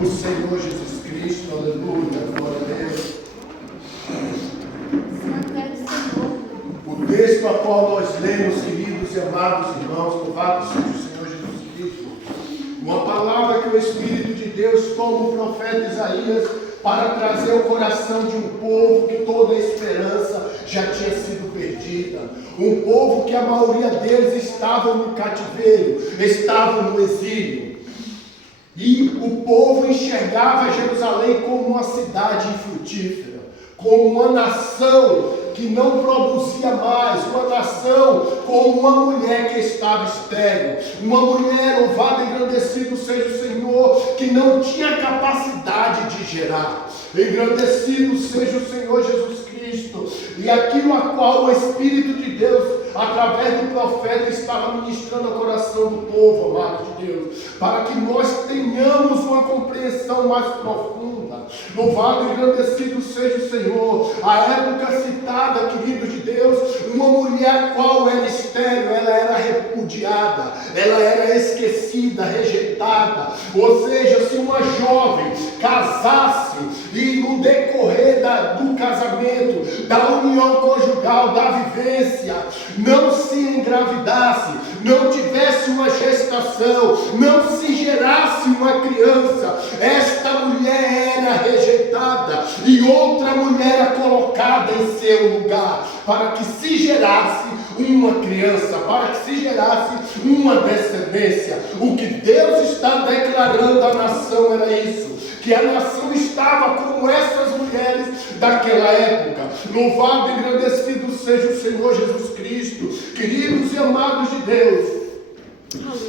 o Senhor Jesus Cristo, aleluia, glória a Deus. O texto a qual nós lemos, queridos e amados irmãos, louvado seja o Senhor Jesus Cristo, uma palavra que o Espírito de Deus toma o profeta Isaías para trazer ao coração de um povo que toda a esperança já tinha sido perdida. Um povo que a maioria deles estava no cativeiro, estava no exílio. E o povo enxergava Jerusalém como uma cidade infrutífera, como uma nação que não produzia mais, uma nação como uma mulher que estava estéril, uma mulher, louvado e engrandecido seja o Senhor, que não tinha capacidade de gerar. Engrandecido seja o Senhor Jesus Cristo, e aquilo a qual o Espírito de Deus, através do profeta, estava ministrando ao coração do povo, amado de Deus, para que nós tenhamos uma compreensão mais profunda. Louvado e engrandecido seja o Senhor. A época citada, querido de Deus, uma mulher a qual era estéril, ela era repudiada, ela era esquecida, rejeitada. Ou seja, se uma jovem casasse e no decorrer do casamento, da união conjugal, da vivência, não se engravidasse, não tivesse uma gestação, não se gerasse uma criança, esta mulher era rejeitada e outra mulher era colocada em seu lugar, para que se gerasse uma criança, para que se gerasse uma descendência. O que Deus está declarando à nação era isso, que a nação estava como essas mulheres daquela época. Louvado e engrandecido seja o Senhor Jesus Cristo. Queridos e amados de Deus,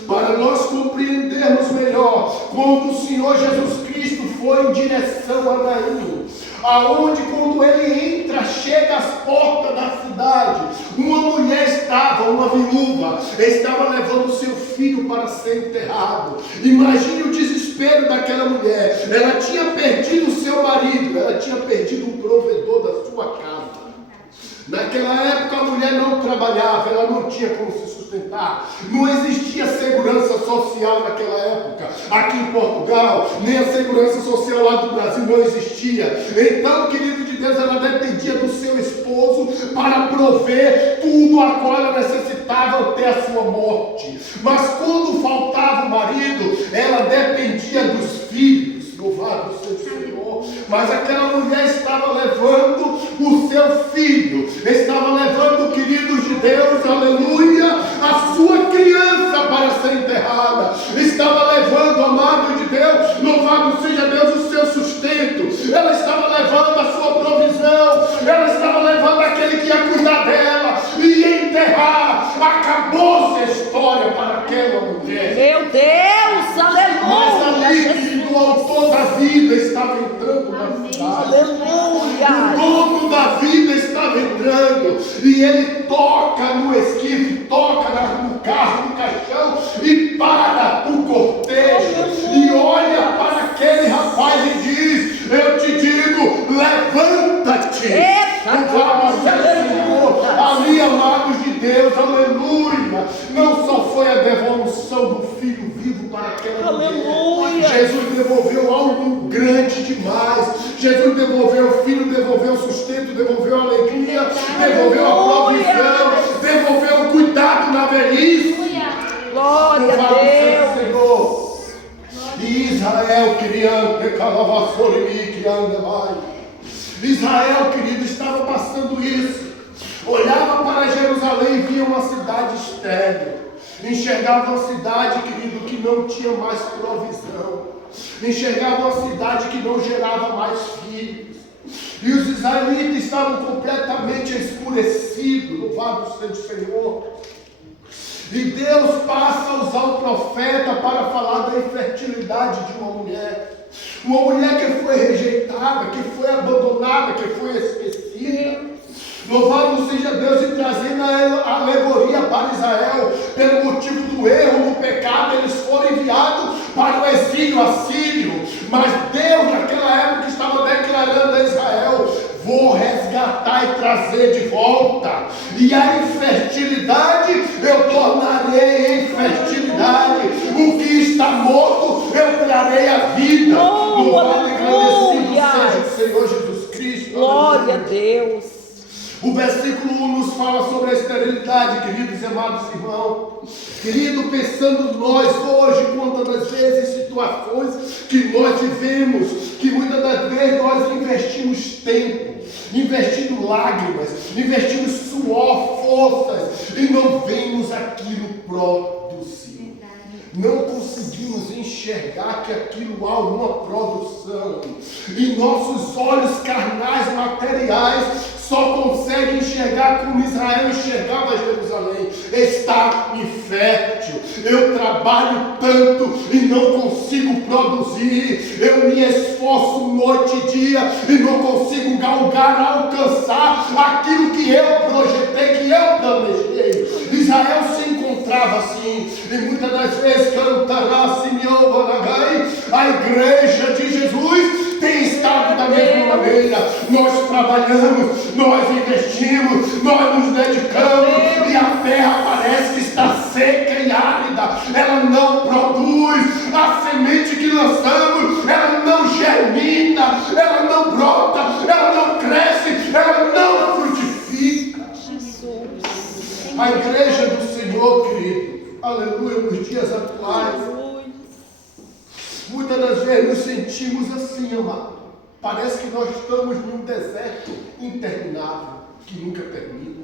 para nós compreendermos melhor como o Senhor Jesus Cristo foi em direção a Naim, aonde quando ele entra, chega às portas da cidade, uma mulher estava, uma viúva, estava levando seu filho para ser enterrado. Imagine o desespero daquela mulher. Ela tinha perdido o seu marido, ela tinha perdido o provedor da sua casa. Naquela época a mulher não trabalhava, ela não tinha como se sustentar, não existia segurança social naquela época, aqui em Portugal, nem a segurança social lá do Brasil não existia. Então, querido de Deus, ela dependia do seu esposo para prover tudo a qual ela necessitava até a sua morte. Mas quando faltava o marido, ela dependia dos filhos. Louvado seja o Senhor. Mas aquela mulher estava levando o seu filho, estava levando, queridos de Deus, aleluia, a sua criança para ser enterrada, estava levando, amado de Deus, louvado seja Deus, o seu sustento, ela estava levando a sua provisão, ela estava levando aquele que ia cuidar dela, ia enterrar. Acabou-se a história para aquela mulher. Meu Deus, aleluia. Mas ali, querido, o autor da vida estava entrando na cidade. Aleluia. O dono da vida estava entrando e ele toca no esquife, toca no carro, no caixão e para o cortejo e olha para aquele rapaz e diz: eu te digo, levanta-te. Ali, amados de Deus, aleluia, não só foi a devolução do filho vivo para aquela mulher, Jesus devolveu algo grande demais. Jesus devolveu o filho, devolveu o sustento, devolveu a alegria, devolveu a provisão, devolveu o cuidado na velhice. Glória a Deus, Senhor. E Israel Israel, querido, estava passando isso. Olhava para Jerusalém e via uma cidade estéril. Enxergava uma cidade, querido, que não tinha mais provisão. Enxergava uma cidade que não gerava mais filhos. E os israelitas estavam completamente escurecidos. Louvado seja o Senhor. E Deus passa a usar o profeta para falar da infertilidade de uma mulher. Uma mulher que foi rejeitada, que foi abandonada, que foi esquecida. Louvado seja Deus, e trazendo a alegoria para Israel, pelo motivo do erro, do pecado, eles foram enviados para o exílio assírio. Mas Deus, naquela época, estava declarando a Israel: vou resgatar e trazer de volta, e a infertilidade eu tornarei em fertilidade, o que está morto eu trarei a vida. Glória a Deus. O versículo 1 nos fala sobre a esterilidade, queridos e amados irmãos. Querido, pensando nós hoje, quantas das vezes situações que nós vivemos, que muitas das vezes nós investimos tempo, investimos lágrimas, investimos suor, forças, e não vemos aquilo produzir. Não conseguimos enxergar que aquilo há uma produção. E nossos olhos carnais, materiais, só conseguem enxergar como Israel enxergava Jerusalém. Está infértil. Eu trabalho tanto e não consigo produzir. Eu me esforço noite e dia e não consigo galgar, alcançar aquilo que eu projetei, que eu planejei. Israel se encontrava assim, e muitas das vezes cantará a igreja de Jesus tem estado da mesma maneira. Nós trabalhamos, nós investimos, nós nos dedicamos, e a terra parece que está seca e árida, ela não produz, a semente que lançamos, ela não germina, ela não brota, ela não cresce, ela não frutifica. A igreja do Senhor, querido, aleluia, nos dias atuais, muitas das vezes nos sentimos assim, amado. Parece que nós estamos num deserto interminável, que nunca termina.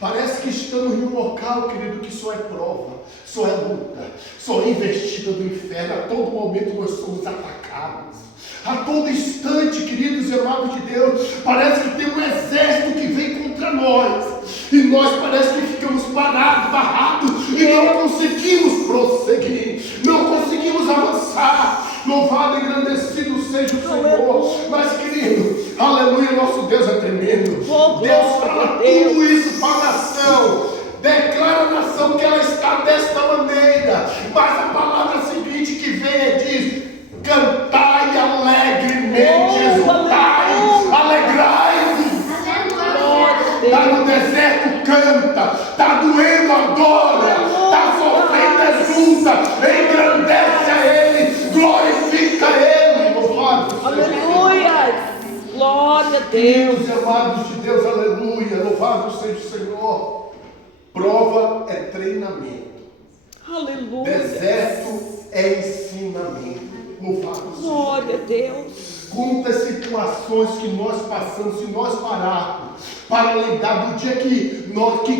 Parece que estamos num local, querido, que só é prova, só é luta, só é investida do inferno. A todo momento nós somos atacados. A todo instante, queridos e amados de Deus, parece que tem um exército que vem contra nós. E nós parece que ficamos parados, barrados, e não conseguimos prosseguir, não conseguimos avançar. Louvado e engrandecido seja o Senhor. Mas, querido, aleluia, nosso Deus é tremendo. Deus fala tudo isso para a nação, declara a nação que ela está desta maneira. Mas a palavra seguinte que vem diz: cantai alegremente, exultai, alegrai-vos. Está no deserto, canta. Está doendo, adora. Está sofrendo, exulta. Engrandece a Ele, glorifica a Ele. Louvado. Aleluia. Glória a Deus. Queridos e amados de Deus, aleluia. Louvado seja o Senhor. Prova é treinamento. Aleluia. Deserto é ensinamento. Louvado seja. Glória a Deus. Quantas situações que nós passamos, se nós pararmos para lembrar do dia que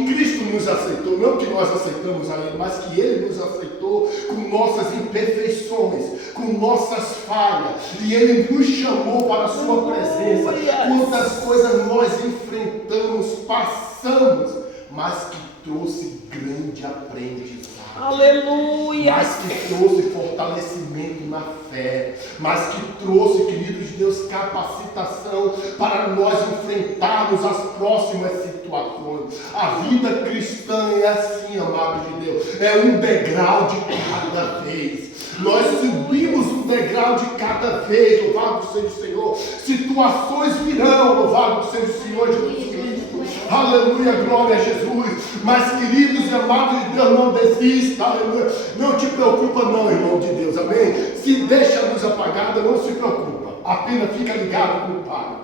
Cristo nos aceitou, não que nós aceitamos a Ele, mas que Ele nos aceitou com nossas imperfeições, com nossas falhas, e Ele nos chamou para a sua presença. Quantas coisas nós enfrentamos, passamos, mas que trouxe grande aprendizado. Aleluia. Mas que trouxe fortalecimento na fé, mas que trouxe, queridos de Deus, capacitação para nós enfrentarmos as próximas situações. A vida cristã é assim, amado de Deus, é um degrau de cada vez. Nós subimos um degrau de cada vez, louvado seja o Senhor. Situações virão, louvado seja o Senhor Jesus Cristo. Aleluia, glória a Jesus. Mas, queridos e amados de Deus, não desista, aleluia. Não te preocupa não, irmão de Deus, amém? Se deixa a luz apagada, não se preocupa. Apenas fica ligado com o Pai.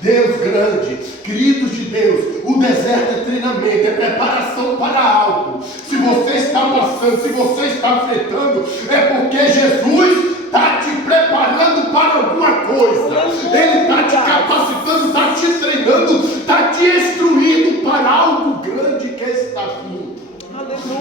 Deus grande, queridos de Deus, o deserto é treinamento, é preparação para algo. Se você está passando, se você está enfrentando, é porque Jesus está te preparando para alguma coisa. Ele está te capacitando, está te treinando, está te instruindo para algo grande que está vindo.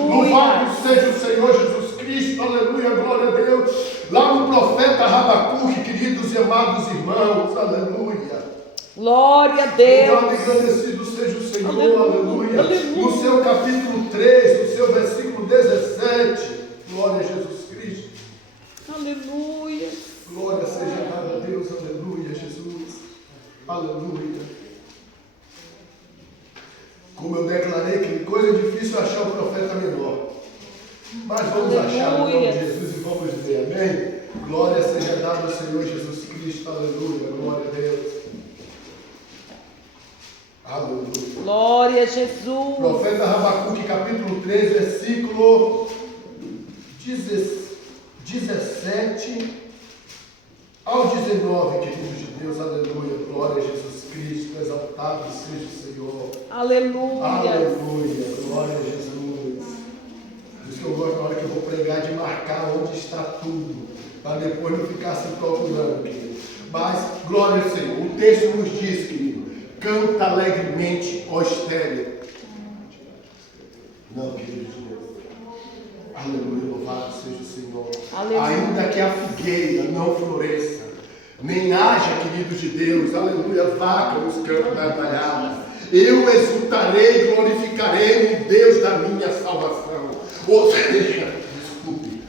Louvado seja o Senhor Jesus Cristo, aleluia, glória a Deus. Lá no profeta Habacuque, queridos e amados irmãos, aleluia. Glória a Deus. Louvado e agradecido seja o Senhor, aleluia. No seu capítulo 3, no seu versículo 17, glória a Jesus Cristo. Aleluia. Glória seja dada a Deus, aleluia, Jesus. Aleluia. Como eu declarei, que coisa difícil achar o profeta menor. Mas vamos achar no nome de Jesus e vamos ver, amém? Glória seja dada ao Senhor Jesus Cristo, aleluia, glória a Deus. Aleluia. Glória a Jesus. Profeta Habacuque, capítulo 3, versículo 17 Ao 19, queridos de Deus, aleluia, glória a Jesus Cristo, exaltado seja o Senhor. Aleluia. Aleluia, glória a Jesus. Por isso que eu gosto na hora que eu vou pregar de marcar onde está tudo, para depois não ficar se procurando, querido. Mas, glória ao Senhor, o texto nos diz, querido, canta alegremente, ó estéril. Não, querido de Deus. Aleluia, louvado seja o Senhor. Aleluia. Ainda que a figueira não floresça, nem haja, querido de Deus, aleluia, vaca nos campos das talhadas, eu exultarei e glorificarei no Deus da minha salvação. Ou seja, desculpe,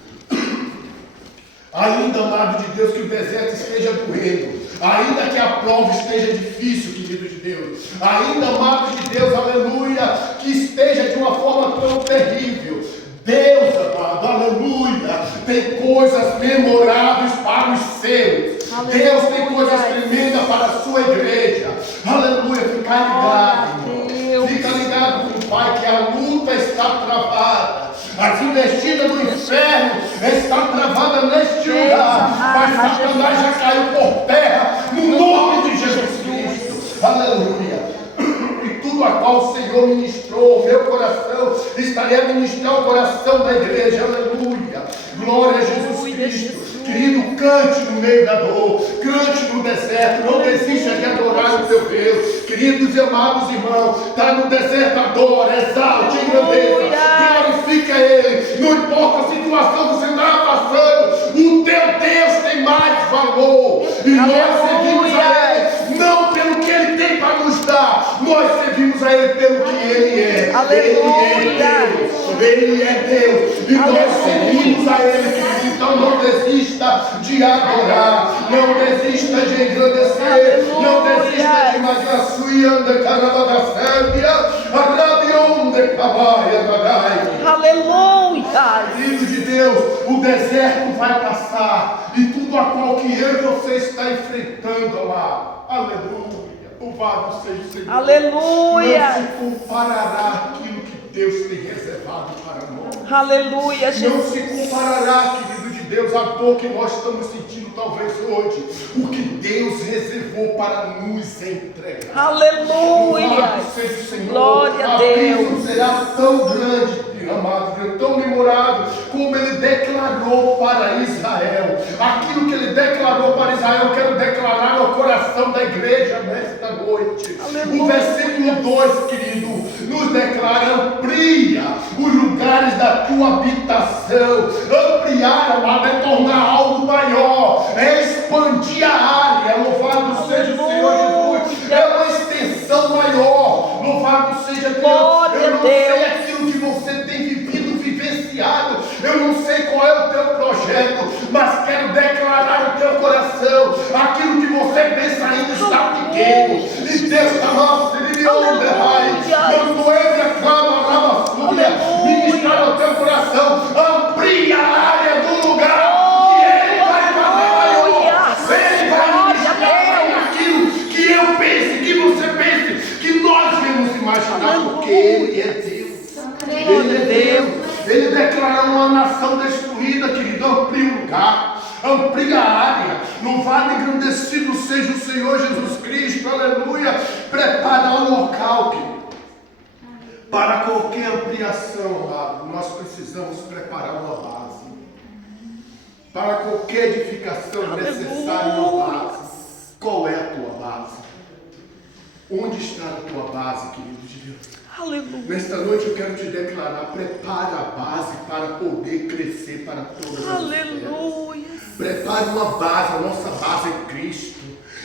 ainda, amado de Deus, que o deserto esteja doendo, ainda que a prova esteja difícil, querido de Deus, ainda, amado de Deus, aleluia, que esteja de uma forma tão terrível, Deus, amado, aleluia, tem coisas memoráveis para os seus. Aleluia. Deus tem coisas tremendas para a sua igreja. Aleluia, fica ligado, irmão. Fica ligado com o Pai que a luta está travada. As investidas do inferno estão travadas neste lugar. Mas Satanás já caiu por terra no nome de Jesus Cristo. Aleluia. Tudo a qual o Senhor ministrou, meu coração, estarei a ministrar o coração da igreja, aleluia, glória a Jesus Cristo. Querido, cante no meio da dor, cante no deserto, não desista de adorar o teu Deus. Queridos e amados irmãos, está no deserto, adora, exalte, engrandeça, glorifica Ele, não importa a situação que você está passando, o teu Deus tem mais valor, e nós seguimos a Ele, não pelo que Ele tem para nos dar, nós seguimos a Ele pelo que Ele é. Ele é Deus, e nós seguimos a Ele, querido. Então não desista de adorar, não desista de engrandecer, não desista de magassuianda carabagacébia, arabionde cabaia bagai. Aleluia! Filho de Deus, o deserto vai passar, e tudo a qual que eu e você está enfrentando lá, aleluia. Louvado seja o Senhor. Aleluia. Não se comparará aquilo que Deus tem reservado para nós. Aleluia, Jesus. Não se comparará, querido de Deus, a dor que nós estamos sentindo talvez hoje. O que Deus reservou para nos entregar. Aleluia. Louvado seja o Senhor. Glória a Deus. A bênção será tão grande, amado Deus, tão memorável, como Ele declarou para Israel. Aquilo que Ele declarou para Israel, eu quero declarar ao coração da igreja nesta noite. Aleluia. O versículo 2, querido, nos declara: amplia os lugares da tua habitação. Ampliar, amado, é tornar algo maior, é expandir a área. Louvado seja o Senhor Jesus. É uma extensão maior. Louvado seja Deus. Eu não sei aquilo que você tem vivenciado, eu não sei qual é o teu projeto, mas quero declarar no teu coração aquilo que você pensa ainda está pequeno, e Deus está mal, ministrar ao teu coração, amplia a área do lugar que Ele vai fazer maior. Ele vai ministrar aquilo que eu pense, que você pense, que nós devemos imaginar, porque Ele é Deus. Ele é Deus. Ele declarou uma nação destruída, querido. Amplia o lugar, amplia a área. Louvado e engrandecido seja o Senhor Jesus Cristo, aleluia. Prepara o local, querido. Para qualquer ampliação, amado, nós precisamos preparar uma base. Para qualquer edificação é necessária uma base. Qual é a tua base? Onde está a tua base, querido de Deus? Aleluia. Nesta noite eu quero te declarar: prepara a base para poder crescer para todas as Aleluia. esferas. Prepare uma base, a nossa base é Cristo.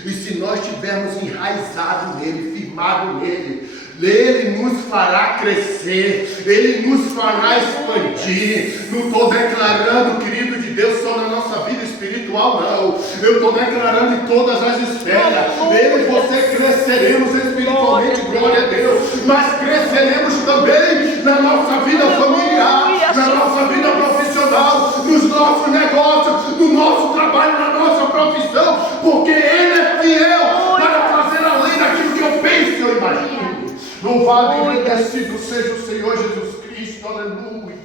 E se nós estivermos enraizados nele, firmados nele, Ele nos fará crescer, Ele nos fará expandir. Não estou declarando, querido de Deus, só na nossa vida espiritual, não. Eu estou declarando em todas as esferas. Eu e você cresceremos espiritualmente, glória a Deus. Mas cresceremos também na nossa vida familiar, na nossa vida profissional, nos nossos negócios, no nosso trabalho, na nossa profissão, porque Ele é fiel para fazer além daquilo que eu penso e eu imagino. Louvado e engrandecido seja o Senhor Jesus Cristo, aleluia.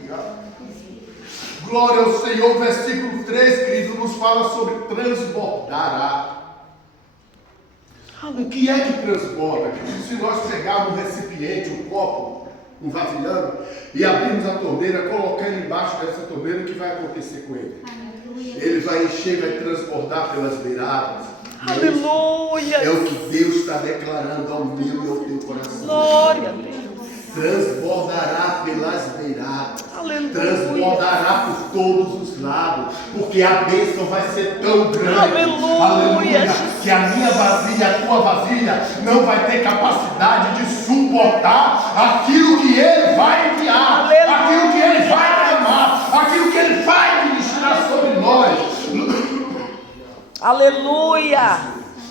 glória ao Senhor. Versículo 3, querido, nos fala sobre transbordará. O que é que transborda, querido? Se nós pegarmos um recipiente, um copo, um vasilhame, e abrirmos a torneira, colocar ele embaixo dessa torneira, o que vai acontecer com ele? Ele vai encher, vai transbordar pelas beiradas. Aleluia. É o que Deus está declarando ao meu e ao teu coração. Glória a Deus. Transbordará pelas beiradas. Aleluia. Transbordará por todos os lados. Porque a bênção vai ser tão grande. Aleluia. Que a minha vasilha, a tua vasilha, não vai ter capacidade de suportar aquilo que Ele vai enviar. Aleluia. Aquilo que Ele vai derramar. Aquilo que Ele vai ministrar sobre nós. Aleluia.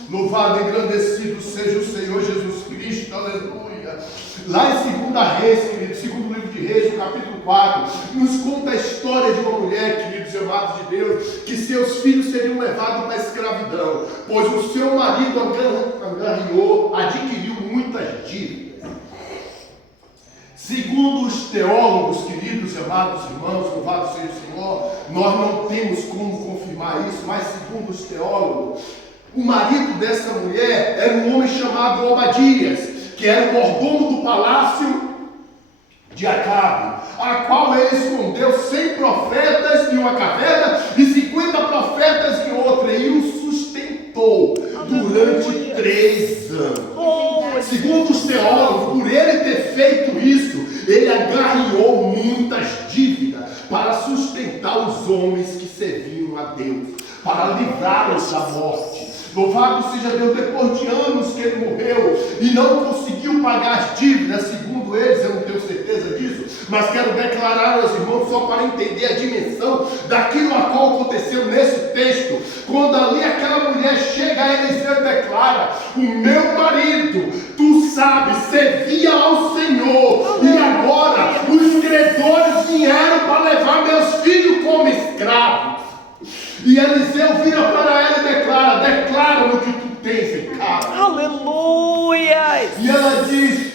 Louvado e engrandecido seja o Senhor Jesus Cristo, aleluia. Lá em 2 Reis, querido, segundo livro de Reis, no capítulo 4, nos conta a história de uma mulher, queridos amados de Deus, que seus filhos seriam levados para a escravidão, pois o seu marido adquiriu muitas dívidas. Segundo os teólogos, queridos e amados irmãos, louvado seja o Senhor, nós não temos como confirmar isso, mas segundo os teólogos, o marido dessa mulher era um homem chamado Obadias, que era o mordomo do palácio de Acabe, a qual ele escondeu 100 profetas em uma caverna e 50 profetas em outra, e o sustentou durante 3 anos. Segundo os teólogos, por ele ter feito isso, ele agarriou muitas dívidas para sustentar os homens que serviam a Deus, para livrá-los da morte. Louvado seja Deus, depois de anos que ele morreu e não conseguiu pagar as dívidas, segundo eles, eu não tenho certeza disso, mas quero declarar aos irmãos só para entender a dimensão daquilo a qual aconteceu nesse texto. Quando ali aquela mulher chega a Eliseu e declara: o meu marido, tu sabes, servia ao Senhor, e agora os credores vieram para levar meus filhos como escravos. E Eliseu vira para ela e declara no que tu tens em casa. Aleluia. E ela diz: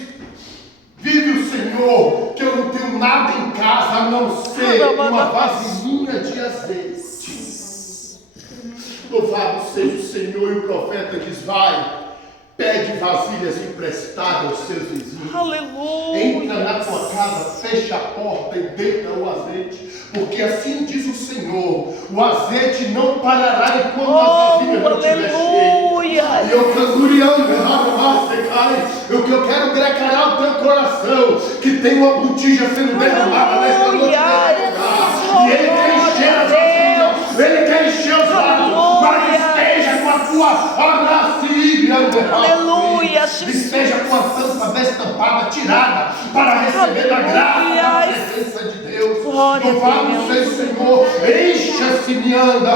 vive o Senhor, que eu não tenho nada em casa a não ser uma vasilhinha de azeite. Louvado seja o Senhor. E o profeta diz: vai, pede vasilhas emprestadas aos seus vizinhos. Aleluia. Entra na tua casa, fecha a porta e deita o azeite. Porque assim diz o Senhor: o azeite não parará enquanto a vasilha não estiver cheia. E eu canguriando, o que eu quero declarar ao teu coração, que tem uma botija sendo derramada nesta noite. E ele quer encher as vasilhas, ele quer encher os vasos, mas esteja com a tua aleluia. Esteja com a tampa destampada, tirada, para receber da graça da presença de Deus. Louvado seja o Senhor. Encha-se, me anda,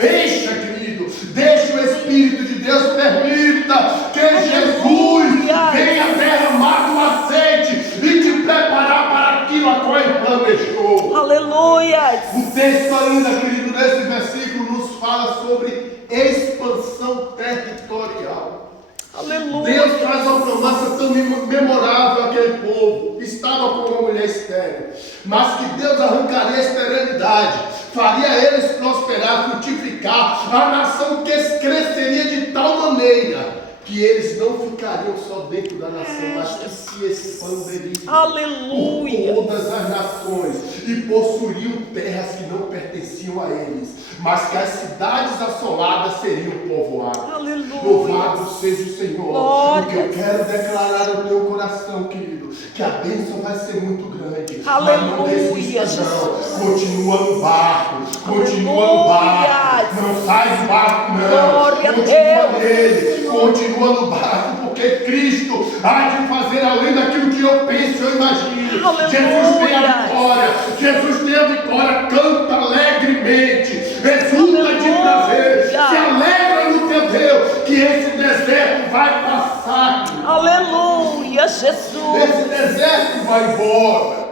encha, querido. Deixa o Espírito de Deus, permita que Jesus venha derramar o azeite e te preparar para aquilo a qual ele planejou. Aleluia. O texto ainda, querido, nesse versículo nos fala sobre expansão territorial. Aleluia. Deus faz uma promessa tão memorável àquele povo. Estava com uma mulher estéril, mas que Deus arrancaria a esterilidade, faria eles prosperar, frutificar, a nação que cresceria de tal maneira que eles não ficariam só dentro da nação, mas que se expanderiam aleluia por todas as nações e possuiriam terras que não pertenciam a eles, mas que as cidades assoladas seriam povoadas. Aleluia. Louvado seja o Senhor. Glória. Porque eu quero declarar ao teu coração, querido, que a bênção vai ser muito grande. Aleluia. Mas não desista, não. Continua no barco. Continua no barco. Não sai do barco, não. Glória Continua nele. Continua no barco, porque Cristo há de fazer além daquilo que eu penso, eu imagino. Aleluia. Jesus tem a vitória. Jesus tem a vitória. Canta alegremente. Exulta de prazer. Se alegra no teu Deus, que esse deserto vai passar. Aleluia, Jesus. Esse deserto vai embora.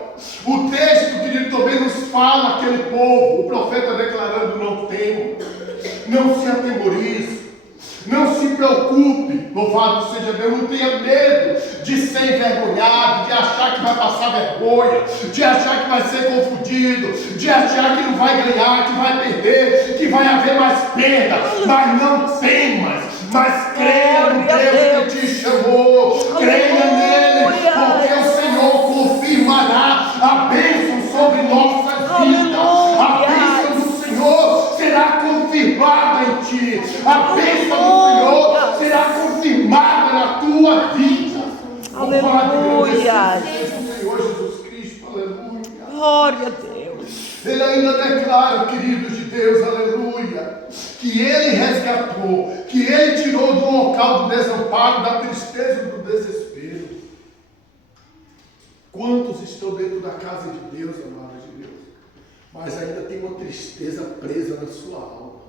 O texto, querido, também nos fala aquele povo, o profeta declarando: não temo, não se atemorize, não se preocupe, louvado seja Deus, não tenha medo de ser envergonhado, de achar que vai passar vergonha, de achar que vai vai ser confundido, de achar que não vai ganhar, que vai perder, que vai haver mais perda. Mas não temas, mas creia no Deus que te chamou, creia nele, porque o Senhor confirmará a bênção sobre nossas vidas. A bênção do Senhor será confirmada em ti, a bênção do Senhor será confirmada na tua vida. Aleluia. Senhor Jesus Cristo, aleluia. Glória a Deus. Ele ainda declara, queridos de Deus, aleluia, que Ele resgatou, que Ele tirou do local do desamparo, da tristeza e do desespero. Quantos estão dentro da casa de Deus, amados de Deus, mas ainda tem uma tristeza presa na sua alma.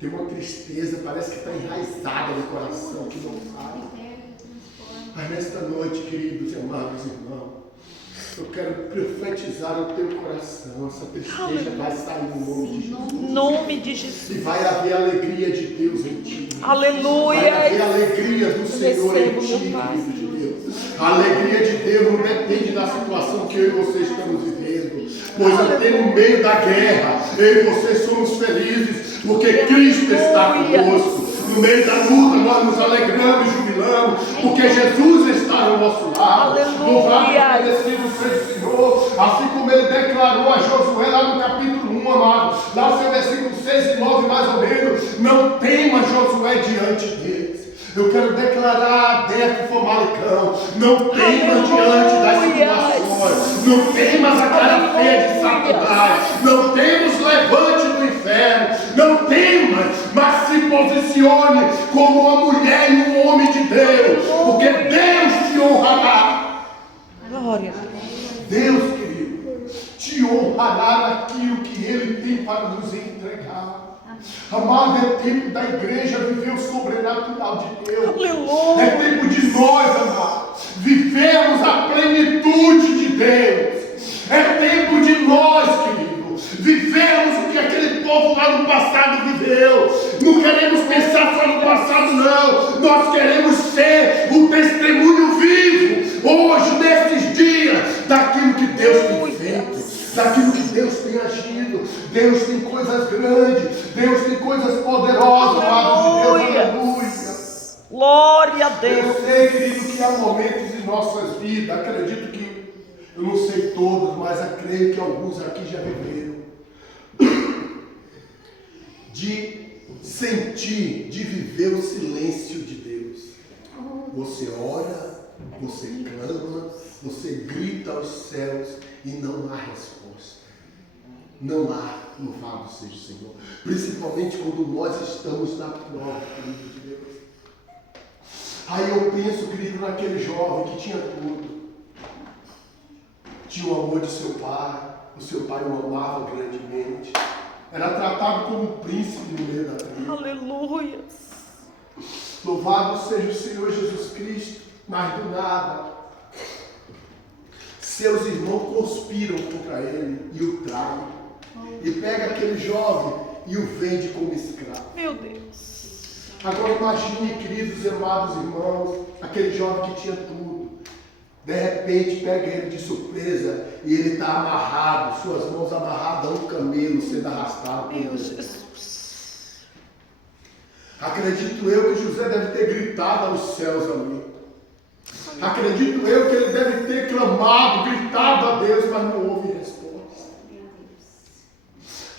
Tem uma tristeza, parece que está enraizada no coração, que não sai. Mas nesta noite, queridos e amados irmãos, eu quero profetizar no teu coração. Essa tristeza vai sair no nome de Jesus. Em nome de Jesus. E vai haver alegria de Deus em ti. Aleluia. Vai haver alegria do Senhor em Recebo, ti, meu Pai. querido de Deus. A alegria de Deus não depende da situação que eu e você estamos vivendo. Pois até no meio da guerra, eu e você somos felizes, porque Cristo está conosco. No meio da luta nós nos alegramos e jubilamos, porque Jesus está ao nosso lado. Louvado e agradecido seja o Senhor, assim como Ele declarou a Josué lá no capítulo 1, amado, lá no seu versículo 6 e 9 mais ou menos: não tema, Josué, diante deles. Eu quero declarar dentro do Famalicão: não temas diante das situações, não temas a cara feia de Satanás, não temas levante do inferno, não temas, mas se posicione como uma mulher e um homem de Deus, porque Deus te honrará. Glória a Deus. Deus, querido, te honrará naquilo que Ele tem para nos entregar. Amado, é tempo da igreja viver o sobrenatural de Deus. Aleluia. É tempo de nós, amado, vivermos a plenitude de Deus. É tempo de nós, querido, vivermos o que aquele povo lá no passado viveu. Não queremos pensar só no passado, não. Nós queremos ser o testemunho vivo, hoje, nesses dias, daquilo que Deus tem feito, daquilo que Deus tem agido. Deus tem coisas grandes, Deus tem coisas poderosas, amado de Deus, aleluia. Glória a Deus. Eu sei, querido, que há momentos em nossas vidas, acredito que, eu não sei todos, mas eu creio que alguns aqui já viveram, de sentir, de viver o silêncio de Deus. Você ora, você clama, você grita aos céus e não há resposta. Não há, louvado seja o Senhor. Principalmente quando nós estamos na prova, querido de Deus. Aí eu penso, querido, naquele jovem que tinha tudo. Tinha o amor de seu pai. O seu pai o amava grandemente. Era tratado como um príncipe no meio da tribo. Aleluia. Louvado seja o Senhor Jesus Cristo. Mas do nada, seus irmãos conspiram contra ele e o traem. E pega aquele jovem e o vende como escravo. Meu Deus. Agora imagine, queridos e amados irmãos, aquele jovem que tinha tudo. De repente pega ele de surpresa e ele está amarrado, suas mãos amarradas a um camelo sendo arrastado. Meu Jesus. Acredito eu que José deve ter gritado aos céus ali. Acredito eu que ele deve ter clamado, gritado a Deus, mas não houve resposta.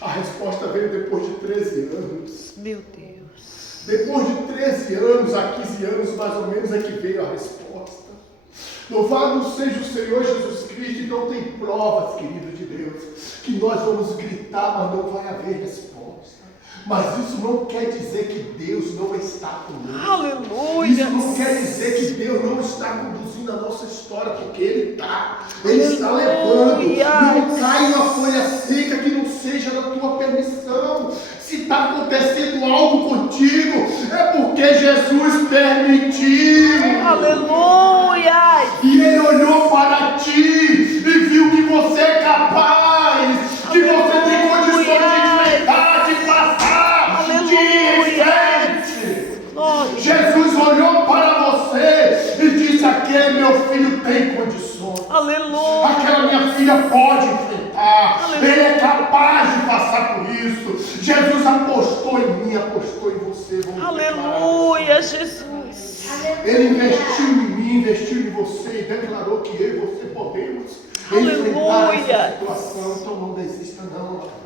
A resposta veio depois de 13 anos. Meu Deus. Depois de 13 anos, a 15 anos mais ou menos, é que veio a resposta. Louvado seja o Senhor Jesus Cristo. Então tem provas, querido de Deus, que nós vamos gritar, mas não vai haver resposta. Mas isso não quer dizer que Deus não está conosco. Aleluia. Isso não quer dizer que Deus não está conduzindo a nossa história, porque Ele está. Ele está levando. Não cai uma folha seca que não seja da tua permissão. Se está acontecendo algo contigo, é porque Jesus permitiu. Aleluia. E Ele olhou para ti e viu que você é capaz, que você tem condições de enfrentar, de passar, de ir em frente. Jesus olhou para você e disse: aquele meu filho tem condições. Aleluia. Aquela minha filha pode enfrentar. Ele é capaz de passar por isso. Jesus apostou em mim, apostou em você. Vamos Aleluia, Jesus. Ele investiu em mim, investiu em você e declarou que eu e você podemos enfrentar essa situação. Então não desista não.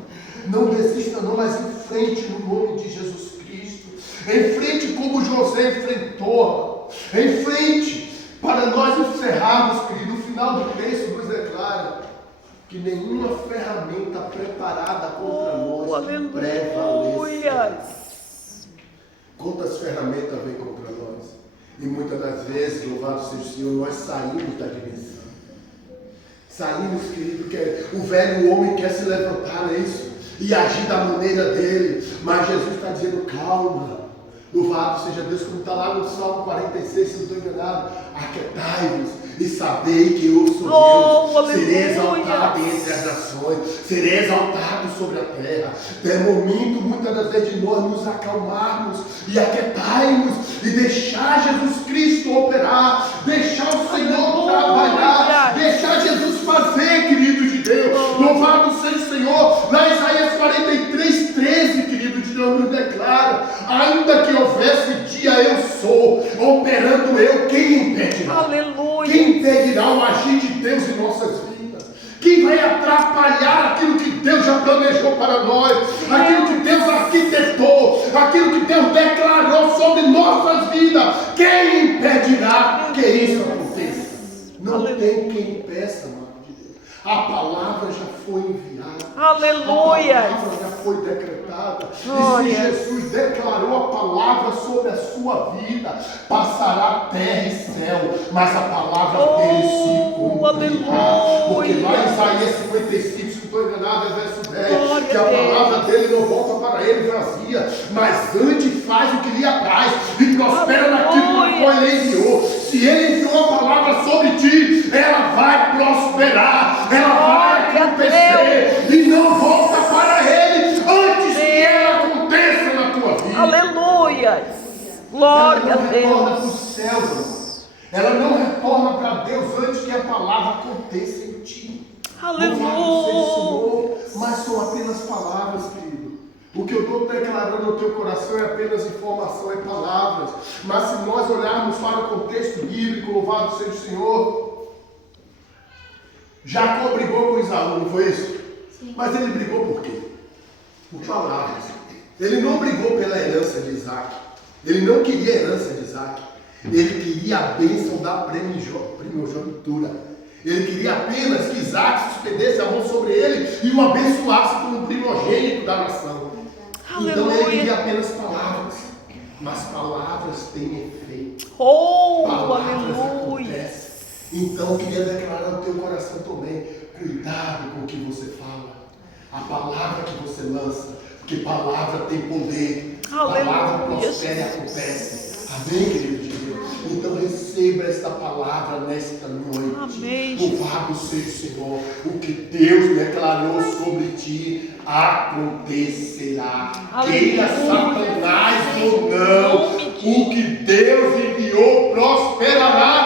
Não desista não, mas enfrente no nome de Jesus Cristo. Enfrente como José enfrentou. Enfrente. Para nós encerrarmos, querido, o final do texto nos declara que nenhuma ferramenta preparada contra nós prevalecerá. Quantas ferramentas vêm contra nós? E muitas das vezes, louvado seja o Senhor, nós saímos da dimensão. Saímos, querido, porque o velho homem quer se levantar, não é isso? E agir da maneira dele. Mas Jesus está dizendo, calma. Louvado seja Deus, como está lá no Salmo 46, se não estou enganado. Aquietai-vos e sabei que eu sou Deus. Serei exaltado entre as nações, serei exaltado sobre a terra. É momento, muitas das vezes, de nós nos acalmarmos e aquietarmos e deixar Jesus Cristo operar, deixar o Senhor trabalhar, deixar Jesus fazer, querido de Deus. Louvado seja o Senhor. Lá em Isaías 43, 13, querido de Deus, nos declara: ainda que houvesse dia, eu sou, operando eu, quem impedirá? Aleluia. Quem impedirá o agir de Deus em nossas vidas? Quem vai atrapalhar aquilo que Deus já planejou para nós? Aquilo que Deus arquitetou, aquilo que Deus declarou sobre nossas vidas? Quem impedirá que isso aconteça? Não tem quem impeça, mano de Deus. A palavra já foi enviada. Aleluia. A palavra já foi decretada. E se Jesus declarou a palavra sobre a sua vida, passará terra e céu, mas a palavra dele se cumprirá. Porque lá em Isaías 55, se não estou enganado, é verso 10, que a palavra dele não volta para ele vazia, mas antes faz o que lhe apraz e prospera naquilo para qual ele enviou. Se ele enviou a palavra sobre ti, ela vai prosperar, ela vai acontecer e não volta para ele antes que ela aconteça na tua vida. Aleluia. Glória a Deus. Ela não retorna para os céus, irmão. Ela não retorna para Deus antes que a palavra aconteça em ti. Aleluia. Mas são apenas palavras, querido. O que eu estou declarando no teu coração é apenas informação, é palavras. Mas se nós olharmos para o contexto bíblico, louvado seja o Senhor, Jacó brigou com Esaú, não foi isso? Sim. Mas ele brigou por quê? Por palavras. Ele não brigou pela herança de Isaac. Ele não queria a herança de Isaac. Ele queria a bênção da primogenitura. Ele queria apenas que Isaac suspendesse a mão sobre ele e o abençoasse como primogênito da nação. Então ele queria apenas palavras. Mas palavras têm efeito. Palavras acontecem. Então eu queria declarar no teu coração também: cuidado com o que você fala. A palavra que você lança. Porque palavra tem poder. Palavra prospera e acontece. Amém, querido de Deus? Então receba esta palavra nesta noite. Amém. Louvado seja o Senhor. O que Deus declarou sobre ti acontecerá. Queira Satanás ou não, o que Deus enviou prosperará